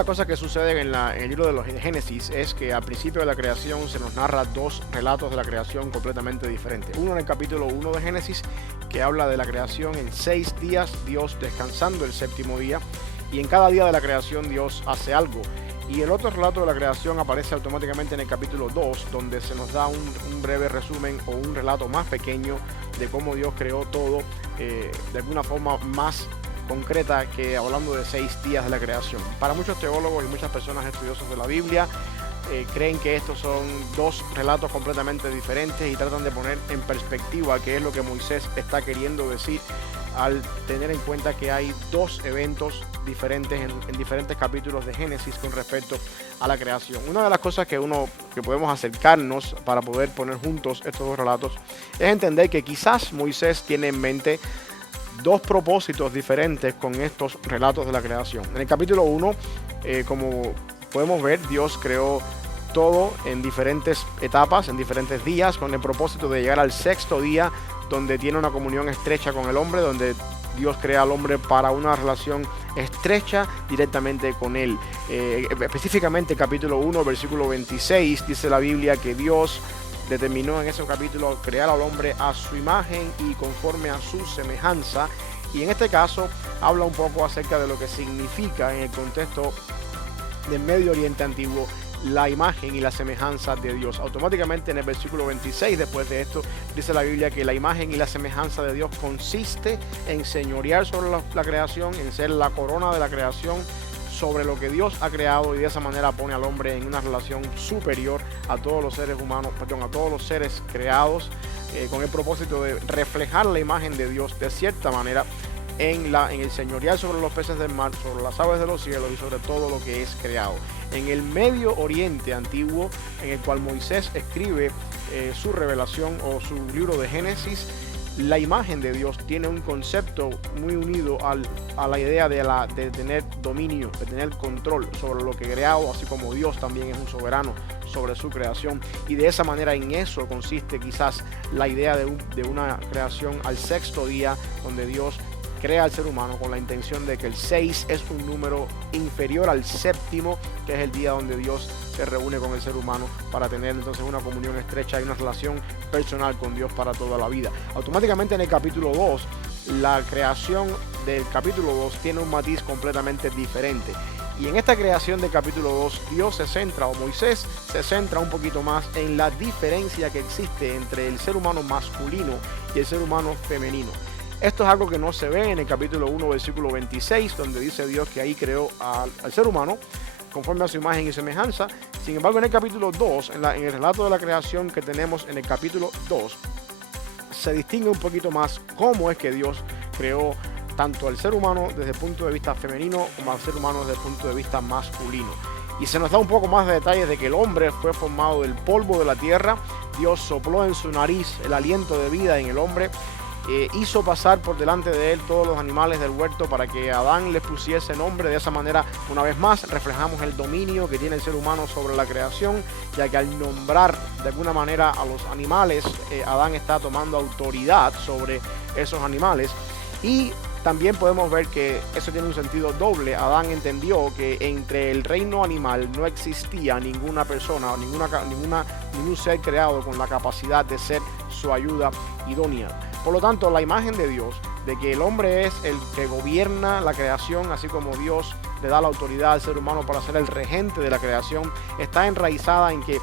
las cosas que suceden en el libro de los Génesis es que al principio de la creación se nos narra dos relatos de la creación completamente diferentes. Uno en el capítulo 1 de Génesis, que habla de la creación en 6 días, Dios descansando el séptimo día, y en cada día de la creación Dios hace algo. Y el otro relato de la creación aparece automáticamente en el capítulo 2, donde se nos da un breve resumen o un relato más pequeño de cómo Dios creó todo, de alguna forma más concreta que hablando de 6 días de la creación. Para muchos teólogos y muchas personas estudiosos de la Biblia, creen que estos son dos relatos completamente diferentes y tratan de poner en perspectiva qué es lo que Moisés está queriendo decir al tener en cuenta que hay dos eventos diferentes en diferentes capítulos de Génesis con respecto a la creación. Una de las cosas que podemos acercarnos para poder poner juntos estos dos relatos es entender que quizás Moisés tiene en mente dos propósitos diferentes con estos relatos de la creación. En el capítulo 1, como podemos ver, Dios creó todo en diferentes etapas, en diferentes días, con el propósito de llegar al sexto día, donde tiene una comunión estrecha con el hombre, donde Dios crea al hombre para una relación estrecha directamente con él. Específicamente capítulo 1, versículo 26, dice la Biblia que Dios determinó en ese capítulo crear al hombre a su imagen y conforme a su semejanza. Y en este caso habla un poco acerca de lo que significa en el contexto del Medio Oriente antiguo la imagen y la semejanza de Dios. Automáticamente en el versículo 26, después de esto, dice la Biblia que la imagen y la semejanza de Dios consiste en señorear sobre la creación, en ser la corona de la creación sobre lo que Dios ha creado, y de esa manera pone al hombre en una relación superior a todos los seres humanos, a todos los seres creados, con el propósito de reflejar la imagen de Dios de cierta manera en el señorear sobre los peces del mar, sobre las aves de los cielos y sobre todo lo que es creado. En el Medio Oriente antiguo, en el cual Moisés escribe su revelación o su libro de Génesis, la imagen de Dios tiene un concepto muy unido a la idea de tener dominio, de tener control sobre lo que he creado, así como Dios también es un soberano sobre su creación, y de esa manera en eso consiste quizás la idea de una creación al sexto día, donde Dios crea al ser humano con la intención de que el 6 es un número inferior al séptimo, que es el día donde Dios se reúne con el ser humano para tener entonces una comunión estrecha y una relación personal con Dios para toda la vida. Automáticamente en el capítulo 2, la creación del capítulo 2 tiene un matiz completamente diferente. Y en esta creación del capítulo 2, Dios se centra, o Moisés se centra un poquito más en la diferencia que existe entre el ser humano masculino y el ser humano femenino. Esto es algo que no se ve en el capítulo 1, versículo 26, donde dice Dios que ahí creó al ser humano conforme a su imagen y semejanza. Sin embargo, en el capítulo 2, en el relato de la creación que tenemos en el capítulo 2, se distingue un poquito más cómo es que Dios creó tanto al ser humano desde el punto de vista femenino como al ser humano desde el punto de vista masculino. Y se nos da un poco más de detalles de que el hombre fue formado del polvo de la tierra. Dios sopló en su nariz el aliento de vida en el hombre. Hizo pasar por delante de él todos los animales del huerto para que Adán les pusiese nombre. De esa manera, una vez más, reflejamos el dominio que tiene el ser humano sobre la creación, ya que al nombrar de alguna manera a los animales, Adán está tomando autoridad sobre esos animales. Y también podemos ver que eso tiene un sentido doble. Adán entendió que entre el reino animal no existía ninguna persona o ningún ser creado con la capacidad de ser su ayuda idónea. Por lo tanto, la imagen de Dios, de que el hombre es el que gobierna la creación, así como Dios le da la autoridad al ser humano para ser el regente de la creación, está enraizada en que,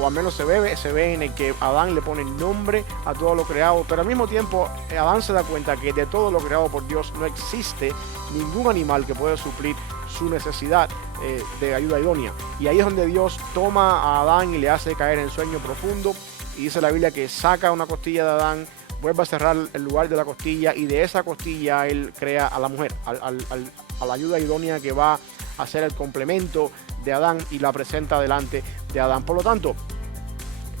o al menos se ve en el que Adán le pone nombre a todo lo creado, pero al mismo tiempo Adán se da cuenta que de todo lo creado por Dios no existe ningún animal que pueda suplir su necesidad de ayuda idónea. Y ahí es donde Dios toma a Adán y le hace caer en sueño profundo, y dice la Biblia que saca una costilla de Adán, vuelve a cerrar el lugar de la costilla, y de esa costilla él crea a la mujer, a la ayuda idónea que va a ser el complemento de Adán, y la presenta delante de Adán. Por lo tanto,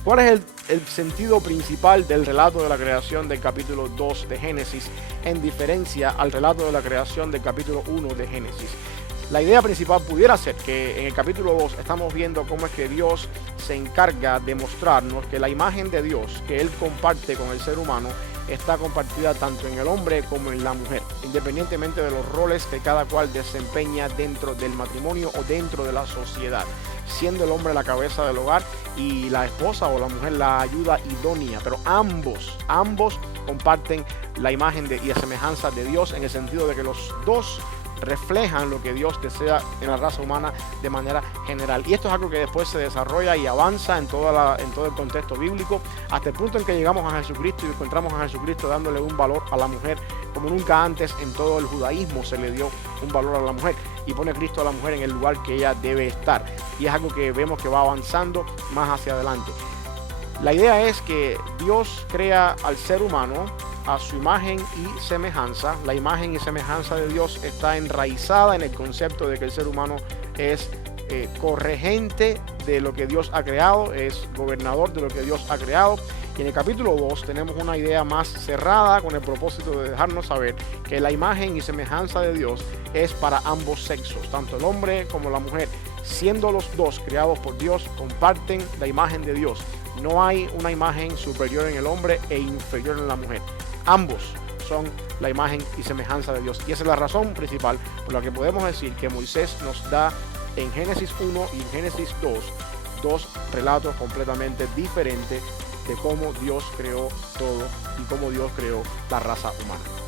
¿cuál es el sentido principal del relato de la creación del capítulo 2 de Génesis en diferencia al relato de la creación del capítulo 1 de Génesis? La idea principal pudiera ser que en el capítulo 2 estamos viendo cómo es que Dios se encarga de mostrarnos que la imagen de Dios que Él comparte con el ser humano está compartida tanto en el hombre como en la mujer, independientemente de los roles que cada cual desempeña dentro del matrimonio o dentro de la sociedad, siendo el hombre la cabeza del hogar y la esposa o la mujer la ayuda idónea, pero ambos comparten la imagen y la semejanza de Dios, en el sentido de que los dos reflejan lo que Dios desea en la raza humana de manera general. Y esto es algo que después se desarrolla y avanza en todo el contexto bíblico, hasta el punto en que llegamos a Jesucristo y encontramos a Jesucristo dándole un valor a la mujer como nunca antes en todo el judaísmo se le dio un valor a la mujer, y pone a Cristo a la mujer en el lugar que ella debe estar. Y es algo que vemos que va avanzando más hacia adelante. La idea es que Dios crea al ser humano a su imagen y semejanza. La imagen y semejanza de Dios está enraizada en el concepto de que el ser humano es corregente de lo que Dios ha creado, es gobernador de lo que Dios ha creado. Y en el capítulo 2 tenemos una idea más cerrada con el propósito de dejarnos saber que la imagen y semejanza de Dios es para ambos sexos, tanto el hombre como la mujer, siendo los dos creados por Dios, comparten la imagen de Dios. No hay una imagen superior en el hombre e inferior en la mujer. Ambos son la imagen y semejanza de Dios. Y esa es la razón principal por la que podemos decir que Moisés nos da en Génesis 1 y en Génesis 2 dos relatos completamente diferentes de cómo Dios creó todo y cómo Dios creó la raza humana.